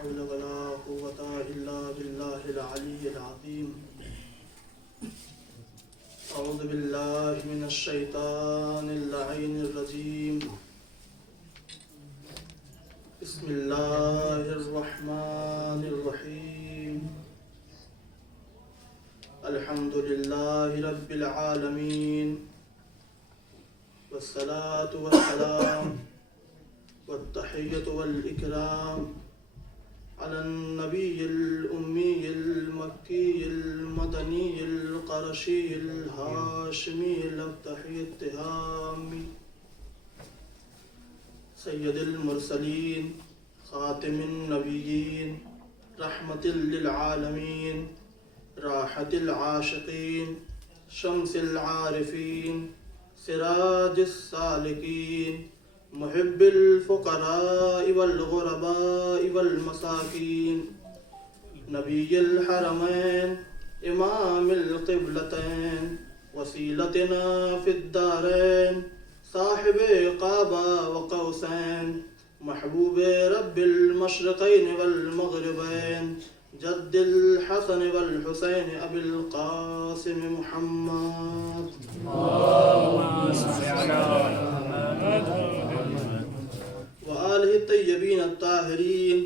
حول ولا قوة إلا بالله العلي العظيم. أعوذ بالله من الشيطان اللعين الرجيم. بسم الله الرحمن الرحيم. الحمد لله رب العالمين، والصلاة والسلام والتحية والإكرام على النبي الأمي المكي المدني القرشي الهاشمي الأفتحي التهامي سيد المرسلين خاتم النبيين رحمة للعالمين راحة العاشقين شمس العارفين سراج السالكين محب الفقراء والغرباء والمساكين نبي الحرمين امام القبلتين وسيلتنا في الدارين صاحب قابا وقوسين محبوب رب المشرقين والمغربين جد الحسن والحسين أبي القاسم محمد وآله الطيبين الطاهرين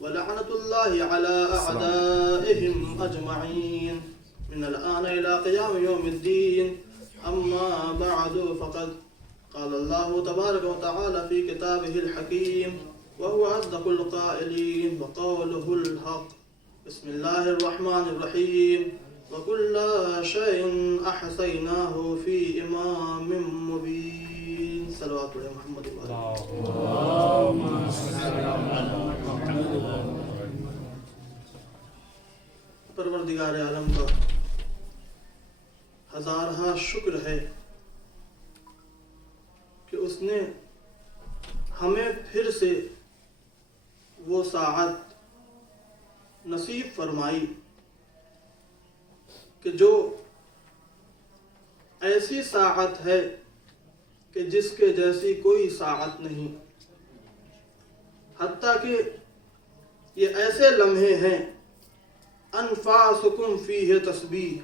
ولعنة الله على أعدائهم أجمعين من الآن إلى قيام يوم الدين. أما بعد فقد قال الله تبارك وتعالى في كتابه الحكيم وهو أصدق القائلين وقوله الحق. بسم الله الرحمن الرحيم. وكل شيء أحصيناه في إمام مبين. صلوات على محمد اللهم صل على محمد. پروردگار عالم کا ہزارہا شکر ہے کہ اس نے ہمیں پھر سے وہ ساعت نصیب فرمائی کہ جو ایسی ساعت ہے کہ جس کے جیسی کوئی ساعت نہیں، حتیٰ کہ یہ ایسے لمحے ہیں انفاسکم فیہ تسبیح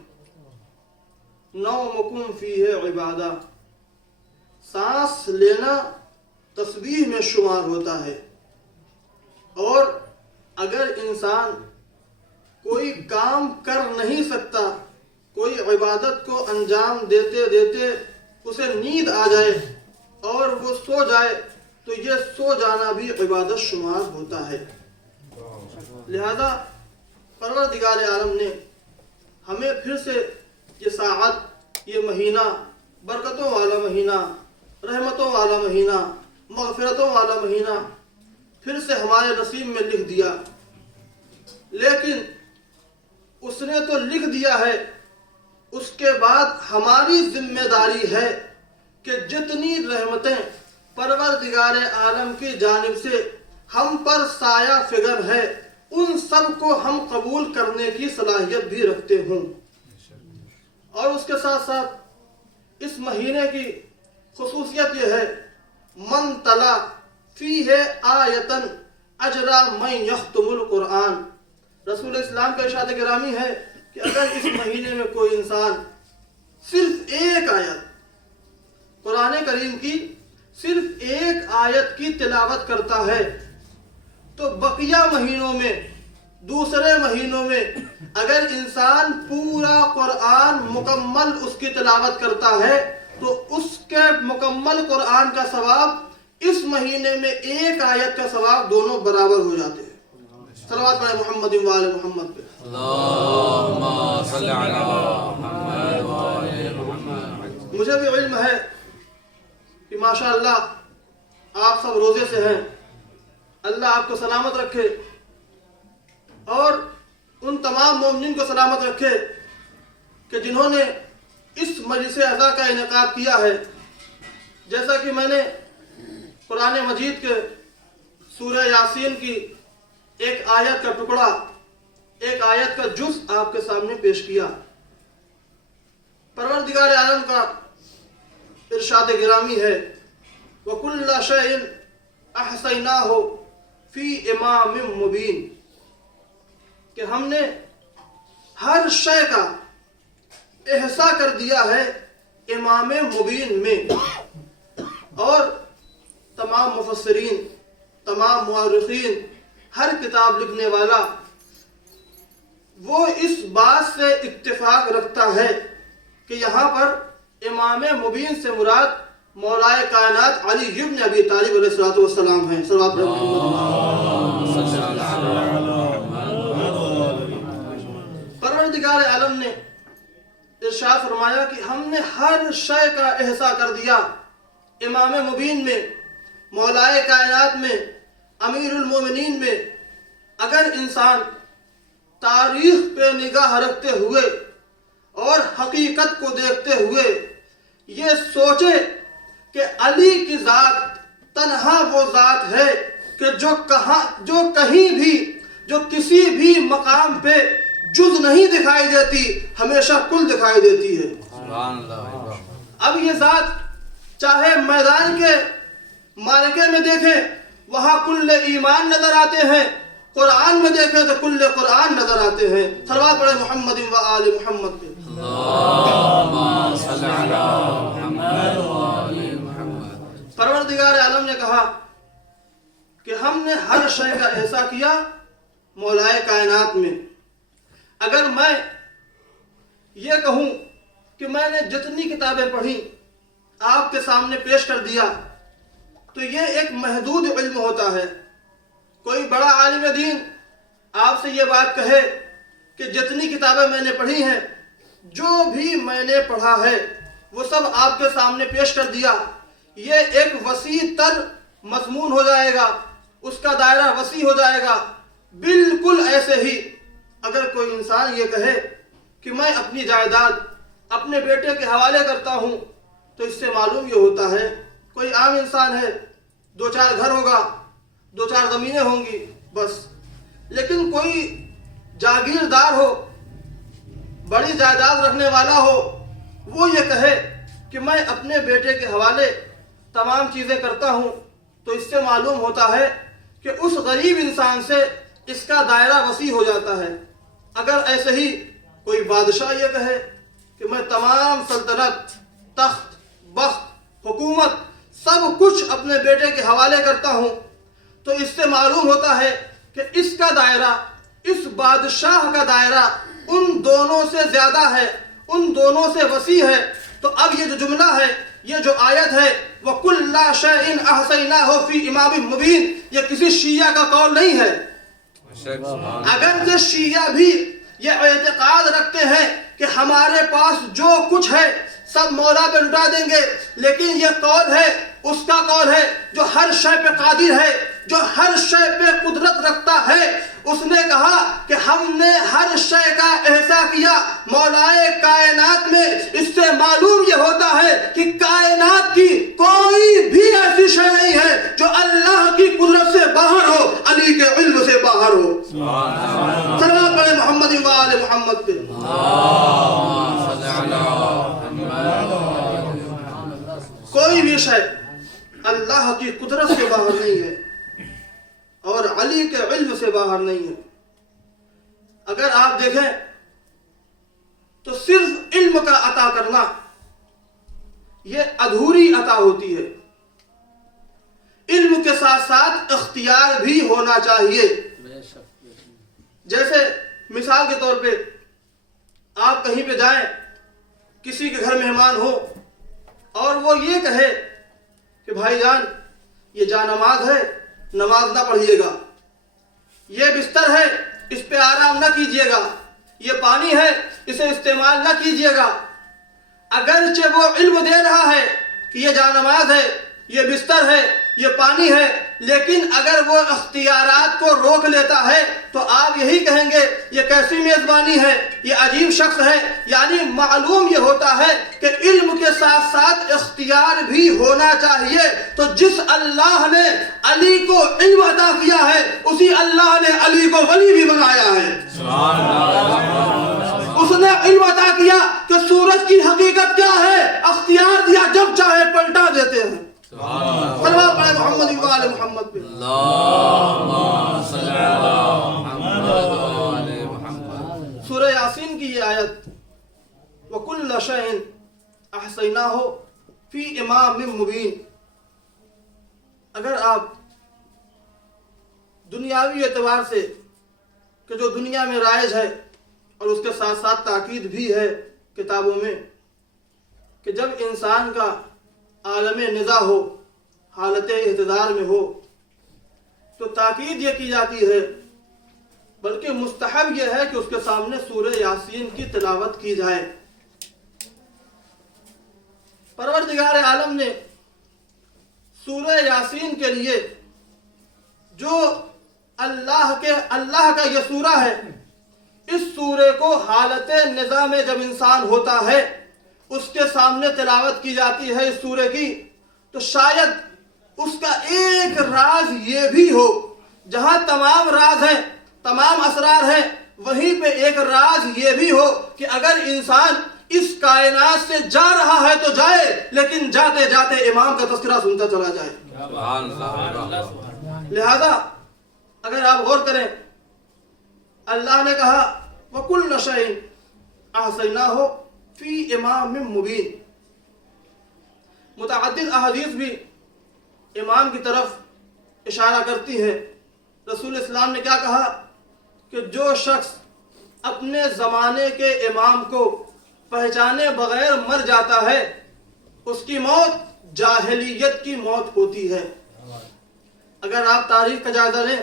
نومکم فیہ عبادہ، سانس لینا تسبیح میں شمار ہوتا ہے، اور اگر انسان کوئی کام کر نہیں سکتا، کوئی عبادت کو انجام دیتے دیتے اسے نیند آ جائے اور وہ سو جائے تو یہ سو جانا بھی عبادت شمار ہوتا ہے۔ لہذا پروردگار عالم نے ہمیں پھر سے یہ ساعت، یہ مہینہ، برکتوں والا مہینہ، رحمتوں والا مہینہ، مغفرتوں والا مہینہ پھر سے ہمارے نصیب میں لکھ دیا۔ لیکن اس نے تو لکھ دیا ہے، اس کے بعد ہماری ذمہ داری ہے کہ جتنی رحمتیں پروردگار عالم کی جانب سے ہم پر سایہ فگر ہے ان سب کو ہم قبول کرنے کی صلاحیت بھی رکھتے ہوں۔ اور اس کے ساتھ ساتھ اس مہینے کی خصوصیت یہ ہے من تلا فیہ آیتن اجرا من یختم القرآن۔ رسول اسلام کا ارشاد گرامی ہے کہ اگر اس مہینے میں کوئی انسان صرف ایک آیت قرآن کریم کی صرف ایک آیت کی تلاوت کرتا ہے تو بقیہ مہینوں میں، دوسرے مہینوں میں اگر انسان پورا قرآن مکمل اس کی تلاوت کرتا ہے تو اس کے مکمل قرآن کا ثواب اس مہینے میں ایک آیت کا ثواب دونوں برابر ہو جاتے ہیں۔ صلوات علی محمد و آل محمد پہ۔ اللہم صلی علی محمد و آل محمد۔ مجھے بھی علم ہے کہ ماشاءاللہ آپ سب روزے سے ہیں، اللہ آپ کو سلامت رکھے اور ان تمام مومنین کو سلامت رکھے کہ جنہوں نے اس مجلس عزا کا انعقاد کیا ہے۔ جیسا کہ میں نے قرآن مجید کے سورہ یاسین کی ایک آیت کا ٹکڑا، ایک آیت کا جز آپ کے سامنے پیش کیا۔ پروردگار عالم کا ارشاد گرامی ہے وَكُلَّ شَيْءٍ أَحْصَيْنَاهُ فی امام مبین، کہ ہم نے ہر شے کا احصا کر دیا ہے امام مبین میں. اور تمام مفسرین، تمام مورخین، ہر کتاب لکھنے والا وہ اس بات سے اتفاق رکھتا ہے کہ یہاں پر امام مبین سے مراد مولائے کائنات علی ابن ابی طالب علیہ الصلوۃ والسلام ہیں. صلوات پروردگار عالم نے ارشاد فرمایا کہ ہم نے ہر شے کا احصا کر دیا امام مبین میں، مولائے کائنات میں، امیر المومنین میں. اگر انسان تاریخ پہ نگاہ رکھتے ہوئے اور حقیقت کو دیکھتے ہوئے یہ سوچے کہ علی کی ذات تنہا وہ ذات ہے کہ جو کہیں بھی، جو کسی بھی مقام پہ جز نہیں دکھائی دیتی، ہمیشہ کل دکھائی دیتی ہے. سبحان اللہ. اب یہ ذات چاہے میدان کے معرکے میں دیکھیں وہاں کل ایمان نظر آتے ہیں، قرآن میں دیکھیں تو کل قرآن نظر آتے ہیں. صلوات پڑھیں محمد و آل محمد پہ. اللہم صلی علی محمد و آل محمد. پروردگار عالم نے کہا کہ ہم نے ہر شے کا احصا کیا مولائے کائنات میں. اگر میں یہ کہوں کہ میں نے جتنی کتابیں پڑھی آپ کے سامنے پیش کر دیا تو یہ ایک محدود علم ہوتا ہے. کوئی بڑا عالم دین آپ سے یہ بات کہے کہ جتنی کتابیں میں نے پڑھی ہیں، جو بھی میں نے پڑھا ہے وہ سب آپ کے سامنے پیش کر دیا، یہ ایک وسیع تر مضمون ہو جائے گا، اس کا دائرہ وسیع ہو جائے گا. بالکل ایسے ہی اگر کوئی انسان یہ کہے کہ میں اپنی جائیداد اپنے بیٹے کے حوالے کرتا ہوں تو اس سے معلوم یہ ہوتا ہے کوئی عام انسان ہے، 2-4 گھر ہوگا، 2-4 زمینیں ہوں گی بس. لیکن کوئی جاگیردار ہو، بڑی جائیداد رکھنے والا ہو، وہ یہ کہے کہ میں اپنے بیٹے کے حوالے تمام چیزیں کرتا ہوں تو اس سے معلوم ہوتا ہے کہ اس غریب انسان سے اس کا دائرہ وسیع ہو جاتا ہے. اگر ایسے ہی کوئی بادشاہ یہ کہے کہ میں تمام سلطنت، تخت، بخت، حکومت سب کچھ اپنے بیٹے کے حوالے کرتا ہوں تو اس سے معلوم ہوتا ہے کہ اس کا دائرہ، اس بادشاہ کا دائرہ ان دونوں سے زیادہ ہے، ان دونوں سے وسیع ہے. تو اب یہ جو جملہ ہے، یہ جو آیت ہے وَكُلَّ شَيْءٍ أَحْصَيْنَاهُ فِي إِمَامٍ مُبِينٍ، یہ کسی شیعہ کا قول نہیں ہے. اگر یہ شیعہ بھی یہ اعتقاد رکھتے ہیں کہ ہمارے پاس جو کچھ ہے سب مولا پہ لٹا دیں گے، لیکن یہ قول ہے، اس کا قول ہے جو ہر شے پہ قادر ہے، جو ہر شے پہ قدرت رکھتا ہے. اس نے کہا کہ ہم نے ہر شے کا احصا کیا مولائے کائنات میں. اس سے معلوم یہ ہوتا ہے کہ کائنات کی کوئی بھی ایسی شے نہیں ہے جو اللہ کی قدرت سے باہر ہو، علی کے علم سے باہر ہو. صلوات پڑھیں محمد و آل محمد پہ. کوئی بھی شے اللہ کی قدرت سے باہر نہیں ہے اور علی کے علم سے باہر نہیں ہے. اگر آپ دیکھیں تو صرف علم کا عطا کرنا یہ ادھوری عطا ہوتی ہے. علم کے ساتھ ساتھ اختیار بھی ہونا چاہیے. جیسے مثال کے طور پہ آپ کہیں پہ جائیں، کسی کے گھر مہمان ہو اور وہ یہ کہے کہ بھائی جان یہ جا نماز ہے، نماز نہ پڑھیے گا، یہ بستر ہے اس پہ آرام نہ کیجیے گا، یہ پانی ہے اسے استعمال نہ کیجیے گا. اگرچہ وہ علم دے رہا ہے کہ یہ جا نماز ہے، یہ بستر ہے، یہ پانی ہے، لیکن اگر وہ اختیارات کو روک لیتا ہے تو آپ یہی کہیں گے یہ کیسی میزبانی ہے، یہ عجیب شخص ہے. یعنی معلوم یہ ہوتا ہے کہ علم کے ساتھ ساتھ اختیار بھی ہونا چاہیے. تو جس اللہ نے علی کو علم عطا کیا ہے اسی اللہ نے علی کو ولی بھی بنایا ہے. اس نے علم عطا کیا کہ سورج کی حقیقت کیا ہے، اختیار دیا جب چاہے پلٹا دیتے ہیں. صلوات پڑھیں محمد و آل محمد پہ. آیت وَكُلَّ شَيْءٍ أَحْصَيْنَاهُ فِي إِمَامٍ مُبِينٍ، اگر آپ دنیاوی اعتبار سے کہ جو دنیا میں رائج ہے اور اس کے ساتھ ساتھ تاکید بھی ہے کتابوں میں کہ جب انسان کا عالم نزا ہو، حالت احتضار میں ہو، تو تاکید یہ کی جاتی ہے، بلکہ مستحب یہ ہے کہ اس کے سامنے سورہ یاسین کی تلاوت کی جائے۔ پروردگار عالم نے سورہ یاسین کے لیے جو اللہ کا یہ سورہ ہے، اس سورے کو حالت نزا میں جب انسان ہوتا ہے اس کے سامنے تلاوت کی جاتی ہے اس سورے کی، تو شاید اس کا ایک راز یہ بھی ہو، جہاں تمام راز ہیں، تمام اسرار ہیں، وہیں پہ ایک راز یہ بھی ہو کہ اگر انسان اس کائنات سے جا رہا ہے تو جائے، لیکن جاتے جاتے امام کا تذکرہ سنتا چلا جائے۔ سبحان اللہ۔ لہذا اگر آپ غور کریں، اللہ نے کہا وَكُلَّ شَيْءٍ أَحْصَيْنَاهُ فِي إِمَامٍ مُبِينٍ، متعدد احادیث بھی امام کی طرف اشارہ کرتی ہیں۔ رسول اسلام نے کیا کہا کہ جو شخص اپنے زمانے کے امام کو پہچانے بغیر مر جاتا ہے اس کی موت جاہلیت کی موت ہوتی ہے۔ اگر آپ تاریخ کا جائزہ لیں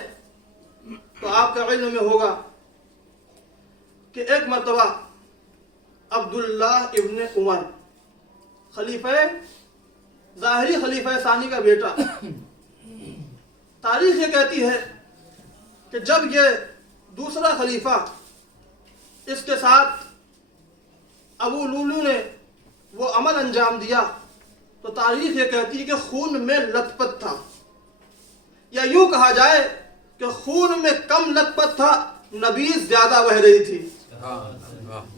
تو آپ کا علم میں ہوگا کہ ایک مرتبہ عبداللہ ابن عمر، ظاہری خلیفہ ثانی کا بیٹا، تاریخ یہ کہتی ہے کہ جب یہ دوسرا خلیفہ اس کے ساتھ ابو لولو نے وہ عمل انجام دیا تو تاریخ یہ کہتی ہے کہ خون میں لت پت تھا، یا یوں کہا جائے کہ خون میں کم لت پت تھا، نبیذ زیادہ بہ رہی تھی۔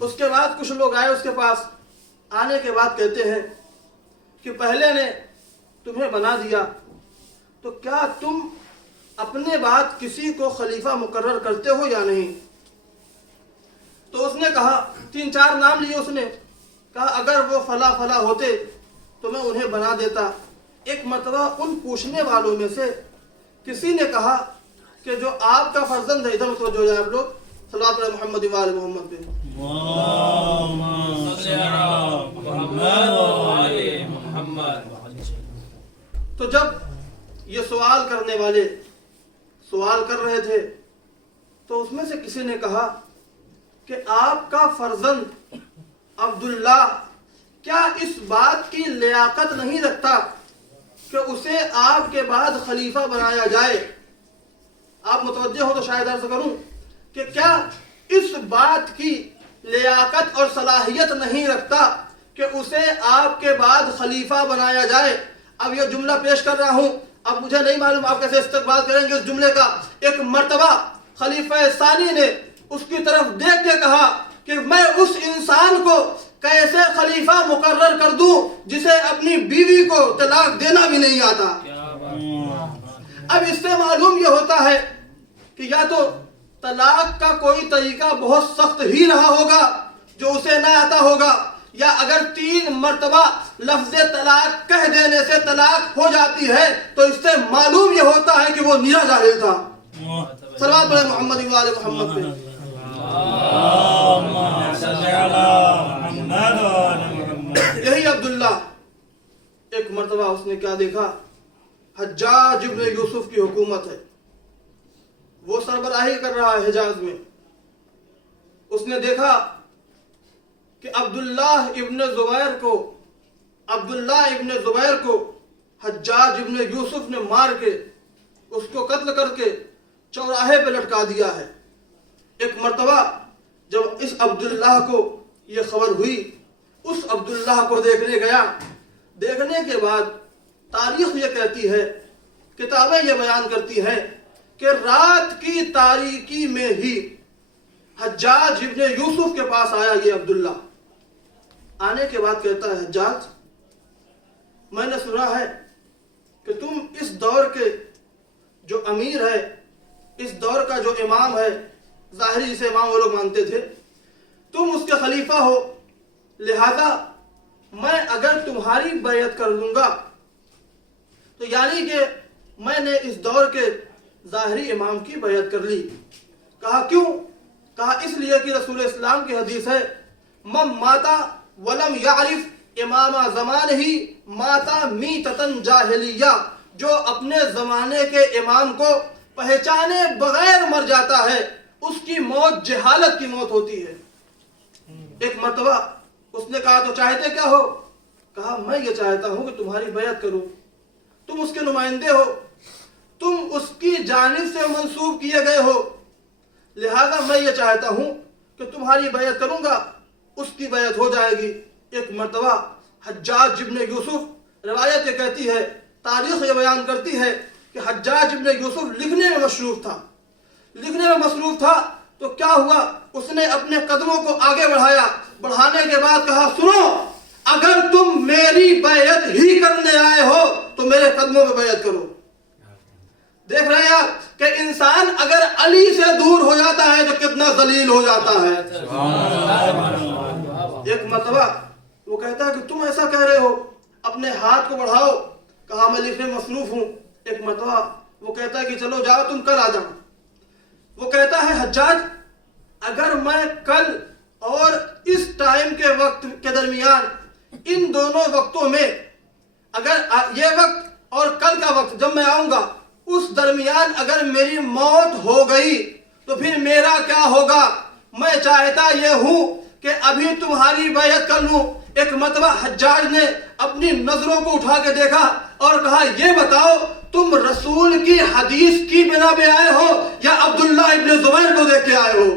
اس کے بعد کچھ لوگ آئے اس کے پاس، آنے کے بعد کہتے ہیں کہ پہلے نے تمہیں بنا دیا تو کیا تم اپنے بعد کسی کو خلیفہ مقرر کرتے ہو یا نہیں؟ تو اس نے کہا، 3-4 نام لیے اس نے، کہا اگر وہ فلاں فلاں ہوتے تو میں انہیں بنا دیتا۔ ایک مرتبہ ان پوچھنے والوں میں سے کسی نے کہا کہ جو آپ کا فرزند ہے، ادھر متوجہ ہو جائیں آپ لوگ، صلوات علی محمد و آل محمد پہ، تو جب یہ سوال کرنے والے سوال کر رہے تھے تو اس میں سے کسی نے کہا کہ آپ کا فرزند عبداللہ کیا اس بات کی لیاقت نہیں رکھتا کہ اسے آپ کے بعد خلیفہ بنایا جائے؟ آپ متوجہ ہو تو شاید عرض کروں کہ کیا اس بات کی لیاقت اور صلاحیت نہیں رکھتا کہ اسے آپ کے بعد خلیفہ بنایا جائے؟ اب یہ جملہ پیش کر رہا ہوں، اب مجھے نہیں معلوم آپ کیسے استقبال کریں گے اس جملے کا۔ ایک مرتبہ خلیفہ ثانی نے اس کی طرف دیکھ کے کہا کہ میں اس انسان کو کیسے خلیفہ مقرر کر دوں جسے اپنی بیوی کو طلاق دینا بھی نہیں آتا؟ اب اس سے معلوم یہ ہوتا ہے کہ یا تو طلاق کا کوئی طریقہ بہت سخت ہی رہا ہوگا جو اسے نہ آتا ہوگا، یا اگر 3 مرتبہ لفظ طلاق کہہ دینے سے طلاق ہو جاتی ہے تو اس سے معلوم یہ ہوتا ہے کہ وہ نیرا جاہل تھا۔ صلوات علی محمد و آل محمد پہ۔ یہی عبداللہ ایک مرتبہ اس نے کیا دیکھا، حجاج ابن یوسف کی حکومت ہے، وہ سربراہی کر رہا ہے حجاز میں۔ اس نے دیکھا کہ عبداللہ ابن زبیر کو حجاج ابن یوسف نے مار کے اس کو قتل کر کے چوراہے پہ لٹکا دیا ہے۔ ایک مرتبہ جب اس عبداللہ کو یہ خبر ہوئی، اس عبداللہ کو دیکھنے گیا، دیکھنے کے بعد تاریخ یہ کہتی ہے، کتابیں یہ بیان کرتی ہیں کہ رات کی تاریکی میں ہی حجاج ابن یوسف کے پاس آیا یہ عبداللہ۔ آنے کے بعد کہتا ہے، حجاج میں نے سنا ہے کہ تم اس دور کے جو امیر ہے، اس دور کا جو امام ہے، ظاہری جسے امام وہ لوگ مانتے تھے، تم اس کے خلیفہ ہو، لہذا میں اگر تمہاری بیعت کر لوں گا تو یعنی کہ میں نے اس دور کے ظاہری امام کی بیعت کر لی۔ کہا کیوں؟ کہا اس لیے کہ رسول اسلام کی حدیث ہے من ماتا ولم یعرف امام زمان ہی ماتا میتتن جاہلیہ، جو اپنے زمانے کے امام کو پہچانے بغیر مر جاتا ہے اس کی موت جہالت کی موت ہوتی ہے۔ ایک مرتبہ اس نے کہا تو چاہتے کیا ہو؟ کہا میں یہ چاہتا ہوں کہ تمہاری بیعت کروں، تم اس کے نمائندے ہو، تم اس کی جانب سے منسوب کیے گئے ہو، لہذا میں یہ چاہتا ہوں کہ تمہاری بیعت کروں گا، اس کی بیعت ہو جائے گی۔ ایک مرتبہ حجاج ابن یوسف، روایت یہ کہتی ہے، تاریخ یہ بیان کرتی ہے کہ حجاج ابن یوسف لکھنے میں مصروف تھا تو کیا ہوا، اس نے اپنے قدموں کو آگے بڑھایا، بڑھانے کے بعد کہا سنو، اگر تم میری بیعت ہی کرنے آئے ہو تو میرے قدموں پہ بیعت کرو۔ دیکھ رہے ہیں آپ کہ انسان اگر علی سے دور ہو جاتا ہے تو کتنا ذلیل ہو جاتا ہے۔ ایک مرتبہ وہ کہتا ہے کہ تم ایسا کہہ رہے ہو، اپنے ہاتھ کو بڑھاؤ، کہا میں لکھنے مصروف ہوں۔ ایک مرتبہ وہ کہتا ہے کہ چلو جاؤ تم کل آ جاؤ۔ وہ کہتا ہے حجاج اگر میں کل اور اس ٹائم کے وقت کے درمیان، ان دونوں وقتوں میں، اگر یہ وقت اور کل کا وقت جب میں آؤں گا اس درمیان اگر میری موت ہو گئی تو پھر میرا کیا ہوگا؟ میں چاہتا یہ ہوں کہ ابھی تمہاری بیعت کر لوں۔ ایک مرتبہ حجاج نے اپنی نظروں کو اٹھا کے دیکھا اور کہا یہ بتاؤ تم رسول کی حدیث کی بنا پہ آئے ہو یا عبداللہ ابن زبیر کو دیکھ کے آئے ہو؟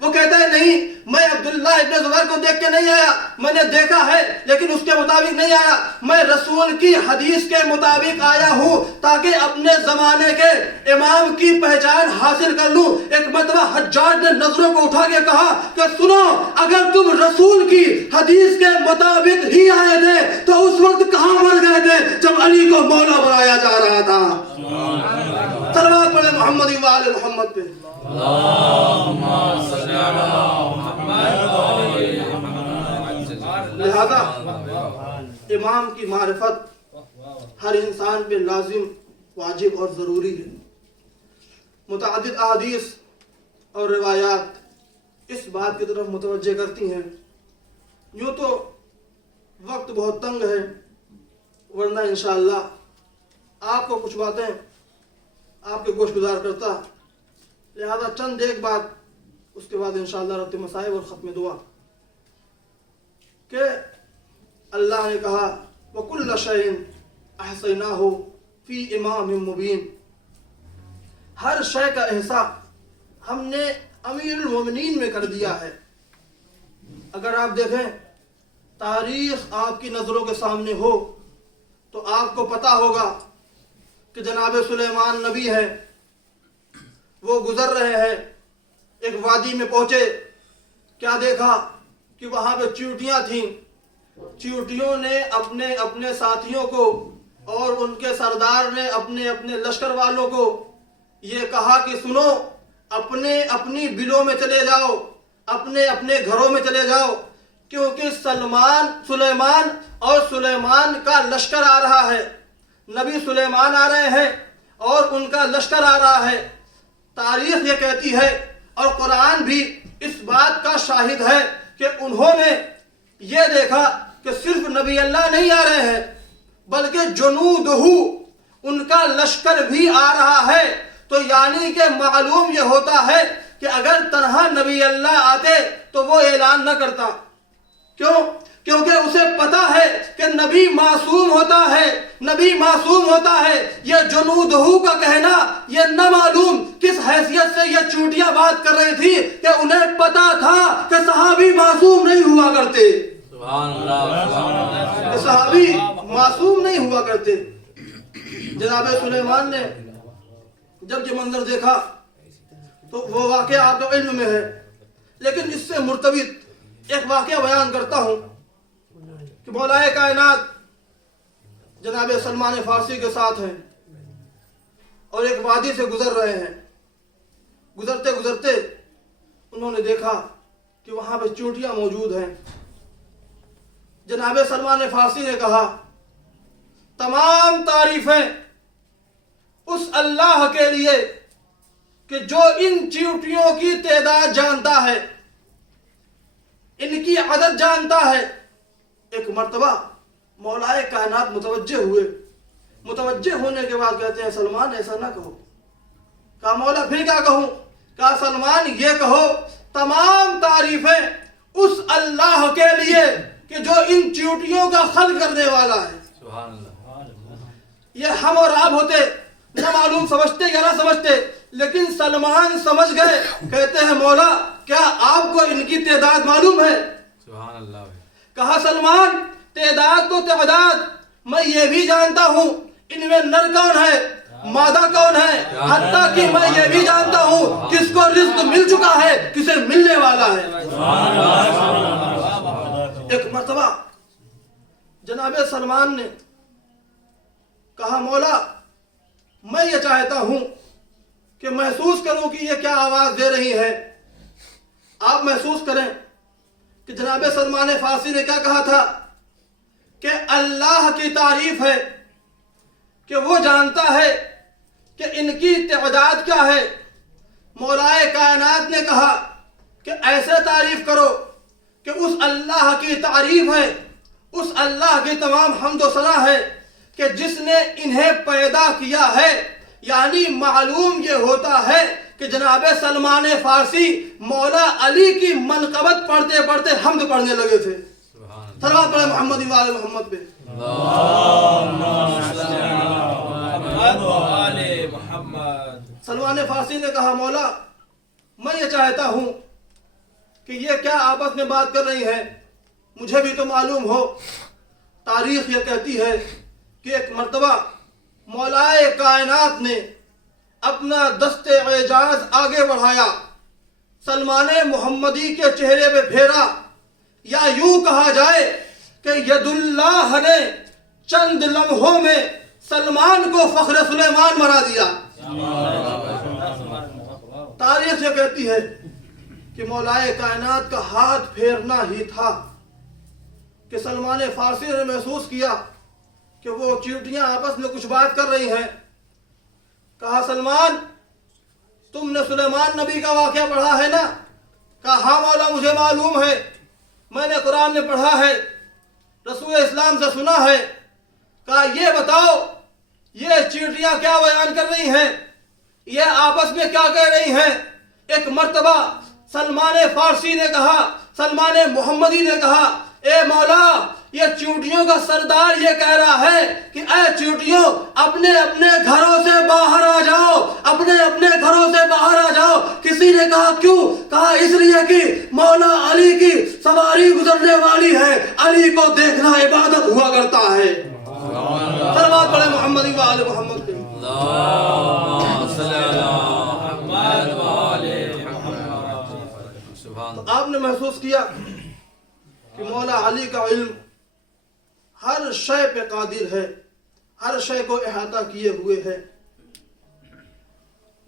وہ کہتا ہے نہیں، میں عبداللہ ابن زبیر کو دیکھ کے نہیں آیا، میں نے دیکھا ہے لیکن اس کے مطابق نہیں آیا، میں رسول کی حدیث کے مطابق آیا ہوں تاکہ اپنے زمانے کے امام کی پہچان حاصل کر لوں۔ ایک مرتبہ حجاج نے نظروں کو اٹھا کے کہا کہ سنو، اگر تم رسول کی حدیث کے مطابق ہی آئے تھے تو اس وقت کہاں مر گئے تھے جب علی کو مولا بنایا جا رہا تھا؟ صلوات پڑھیں محمد و آل محمد پہ۔ لہذا امام کی معرفت ہر انسان پہ لازم، واجب اور ضروری ہے۔ متعدد احادیث اور روایات اس بات کی طرف متوجہ کرتی ہیں۔ یوں تو وقت بہت تنگ ہے، ورنہ انشاءاللہ آپ کو کچھ باتیں آپ کے گوش گزار کرتا، لہذا چند ایک بات، اس کے بعد انشاءاللہ ربط مسائب اور ختم دعا، کہ اللہ نے کہا وَكُلَّ شَيْءٍ أَحْصَيْنَاهُ فِي إِمَامٍ مُبِينٍ، ہر شے کا احصاء ہم نے امیر المومنین میں کر دیا ہے۔ اگر آپ دیکھیں تاریخ آپ کی نظروں کے سامنے ہو تو آپ کو پتا ہوگا کہ جناب سلیمان نبی ہے، وہ گزر رہے ہیں، ایک وادی میں پہنچے، کیا دیکھا کہ وہاں پہ چیونٹیاں تھیں، چیونٹیوں نے اپنے اپنے ساتھیوں کو اور ان کے سردار نے اپنے اپنے لشکر والوں کو یہ کہا کہ سنو، اپنے اپنی بلوں میں چلے جاؤ، اپنے اپنے گھروں میں چلے جاؤ، کیونکہ سلیمان اور سلیمان کا لشکر آ رہا ہے، نبی سلیمان آ رہے ہیں اور ان کا لشکر آ رہا ہے۔ تاریخ یہ کہتی ہے اور قرآن بھی اس بات کا شاہد ہے کہ انہوں نے یہ دیکھا کہ صرف نبی اللہ نہیں آ رہے ہیں بلکہ جنودہ، ان کا لشکر بھی آ رہا ہے۔ تو یعنی کہ معلوم یہ ہوتا ہے کہ اگر تنہا نبی اللہ آتے تو وہ اعلان نہ کرتا۔ کیوں؟ کیونکہ اسے پتا ہے کہ نبی معصوم ہوتا ہے، نبی معصوم ہوتا ہے۔ یہ جنودہ کا کہنا یہ نہ معلوم کس حیثیت سے یہ چوٹیاں بات کر رہی تھی کہ انہیں پتا تھا کہ صحابی معصوم نہیں ہوا کرتے، کہ صحابی معصوم نہیں ہوا کرتے۔ جناب سلیمان نے جب یہ منظر دیکھا تو وہ واقعہ آپ کو علم میں ہے، لیکن اس سے مرتبط ایک واقعہ بیان کرتا ہوں کہ مولا کائنات جناب سلمان فارسی کے ساتھ ہیں اور ایک وادی سے گزر رہے ہیں۔ گزرتے گزرتے انہوں نے دیکھا کہ وہاں پہ چونٹیاں موجود ہیں. جناب سلمان فارسی نے کہا تمام تعریفیں اس اللہ کے لیے کہ جو ان چیونٹیوں کی تعداد جانتا ہے, ان کی عدد جانتا ہے. ایک مرتبہ مولائے کائنات متوجہ ہوئے. متوجہ ہونے کے بعد کہتے ہیں سلمان ایسا نہ کہو. کہا مولا پھر کیا کہوں؟ کہا سلمان یہ کہو تمام تعریفیں اس اللہ کے لیے کہ جو ان چیونٹیوں کا خلق کرنے والا ہے. سبحان اللہ. یہ ہم اور آپ ہوتے نہ معلوم سمجھتے یا نہ سمجھتے, لیکن سلمان سمجھ گئے. کہتے ہیں مولا کیا آپ کو ان کی تعداد معلوم ہے؟ سبحان اللہ. کہا سلمان تعداد تو تعداد, میں یہ بھی جانتا ہوں ان میں نر کون ہے مادہ کون ہے, حتیٰ کہ میں یہ بھی جانتا ہوں کس کو رزق مل چکا ہے کسے ملنے والا ہے. ایک مرتبہ جناب سلمان نے کہا مولا میں یہ چاہتا ہوں کہ محسوس کروں کہ یہ کیا آواز دے رہی ہے. آپ محسوس کریں کہ جناب سلمان فارسی نے کیا کہا تھا کہ اللہ کی تعریف ہے کہ وہ جانتا ہے کہ ان کی تعداد کیا ہے. مولائے کائنات نے کہا کہ ایسے تعریف کرو کہ اس اللہ کی تعریف ہے, اس اللہ کی تمام حمد و ثنا ہے کہ جس نے انہیں پیدا کیا ہے. یعنی معلوم یہ ہوتا ہے کہ جناب سلمان فارسی مولا علی کی منقبت پڑھتے پڑھتے حمد پڑھنے لگے تھے. صلوات پڑھے محمد و آل محمد پہ. سلمان فارسی نے کہا مولا میں یہ چاہتا ہوں کہ یہ کیا آپس میں بات کر رہی ہیں, مجھے بھی تو معلوم ہو. تاریخ یہ کہتی ہے کہ ایک مرتبہ مولائے کائنات نے اپنا دست اعجاز آگے بڑھایا, سلمان محمدی کے چہرے پہ پھیرا, یا یوں کہا جائے کہ ید اللہ نے چند لمحوں میں سلمان کو فخر سلیمان بنا دیا. تاریخ یہ کہتی ہے کہ مولائے کائنات کا ہاتھ پھیرنا ہی تھا کہ سلمان فارسی نے محسوس کیا کہ وہ چیونٹیاں آپس میں کچھ بات کر رہی ہیں. کہا سلمان تم نے سلیمان نبی کا واقعہ پڑھا ہے نا؟ کہا ہاں مولا مجھے معلوم ہے, میں نے قرآن میں پڑھا ہے, رسول اسلام سے سنا ہے. کہا یہ بتاؤ یہ چیونٹیاں کیا بیان کر رہی ہیں, یہ آپس میں کیا کہہ رہی ہیں؟ ایک مرتبہ سلمان فارسی نے کہا, سلمان محمدی نے کہا اے مولا یہ چیونٹیوں کا سردار یہ کہہ رہا ہے کہ اے چیونٹیوں اپنے اپنے گھروں سے باہر آ جاؤ, اپنے اپنے گھروں سے باہر آ جاؤ. کسی نے کہا کیوں؟ کہا اس لیے کہ مولا علی کی سواری گزرنے والی ہے, علی کو دیکھنا عبادت ہوا کرتا ہے. صلوات پڑھے محمد و آل محمد پہ. تو آپ نے محسوس کیا کہ مولا علی کا علم ہر شے پہ قادر ہے, ہر شے کو احاطہ کیے ہوئے ہے.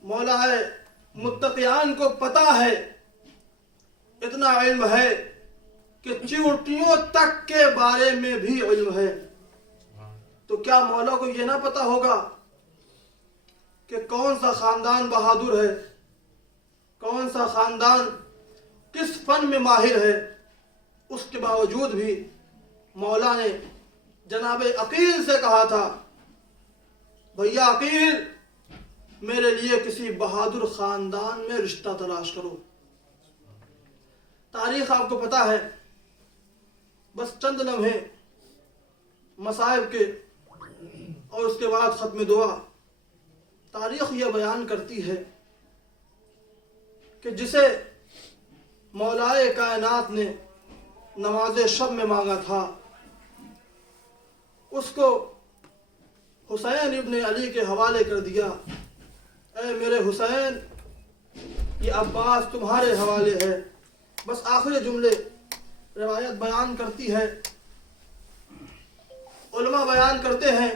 مولا متقیان کو پتا ہے, اتنا علم ہے کہ چیونٹیوں تک کے بارے میں بھی علم ہے. تو کیا مولا کو یہ نہ پتا ہوگا کہ کون سا خاندان بہادر ہے, کون سا خاندان کس فن میں ماہر ہے؟ اس کے باوجود بھی مولا نے جناب عقیل سے کہا تھا بھیا عقیل میرے لیے کسی بہادر خاندان میں رشتہ تلاش کرو. تاریخ آپ کو پتا ہے, بس چند لمحے مصائب کے اور اس کے بعد ختم دعا. تاریخ یہ بیان کرتی ہے کہ جسے مولائے کائنات نے نماز شب میں مانگا تھا اس کو حسین ابن علی کے حوالے کر دیا. اے میرے حسین یہ عباس تمہارے حوالے ہے. بس آخری جملے روایت بیان کرتی ہے, علماء بیان کرتے ہیں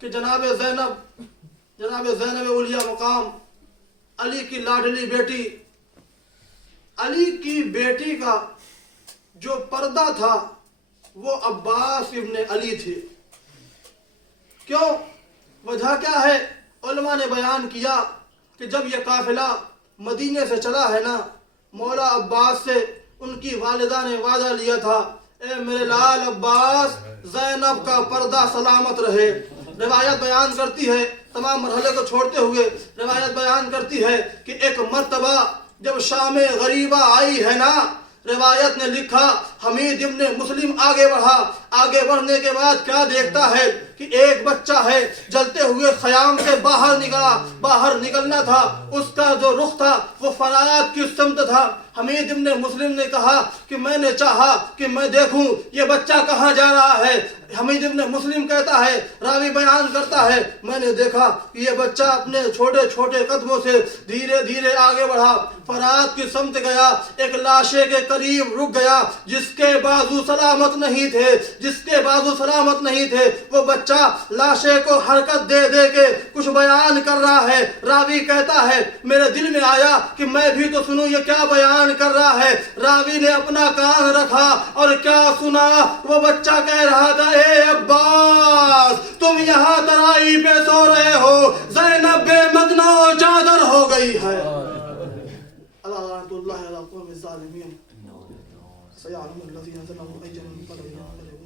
کہ جناب زینب اولیاء مقام علی کی لاڈلی بیٹی علی کی بیٹی کا جو پردہ تھا وہ عباس ابن علی تھے. کیوں؟ وجہ کیا ہے؟ علماء نے بیان کیا کہ جب یہ قافلہ مدینے سے چلا ہے نا، مولا عباس سے ان کی والدہ نے وعدہ لیا تھا، اے میرے لال عباس، زینب کا پردہ سلامت رہے. روایت بیان کرتی ہے، تمام مرحلے کو چھوڑتے ہوئے روایت بیان کرتی ہے کہ ایک مرتبہ جب شام غریبہ آئی ہے نا، روایت نے لکھا حمید ابن مسلم آگے بڑھا. آگے بڑھنے کے بعد کیا دیکھتا ہے کہ ایک بچہ ہے جلتے ہوئے خیام سے باہر نکلنا تھا. اس کا جو رخ تھا وہ فرات کی سمت تھا. حمید ابن مسلم نے کہا کہ میں نے چاہا کہ میں دیکھوں یہ بچہ کہاں جا رہا ہے. حمید ابن مسلم کہتا ہے، راوی بیان کرتا ہے، میں نے دیکھا کہ یہ بچہ اپنے چھوٹے چھوٹے قدموں سے دھیرے دھیرے آگے بڑھا، فرات کی سمت گیا، ایک لاشے کے قریب رک گیا جس کے بازو سلامت نہیں تھے. وہ بچہ لاشے کو حرکت دے دے کے کچھ بیان کر رہا ہے. راوی کہتا ہے میرے دل میں آیا کہ میں بھی تو سنوں یہ کیا بیان کر رہا ہے. راوی نے اپنا کان رکھا اور کیا سنا؟ وہ بچہ کہہ رہا تھا، اے عباس، تم یہاں ترائی پہ سو رہے ہو، زینب بے مدنہ و چادر ہو گئی ہے. اللہ الظالمین سيعلم الذين ظلموا أي جنب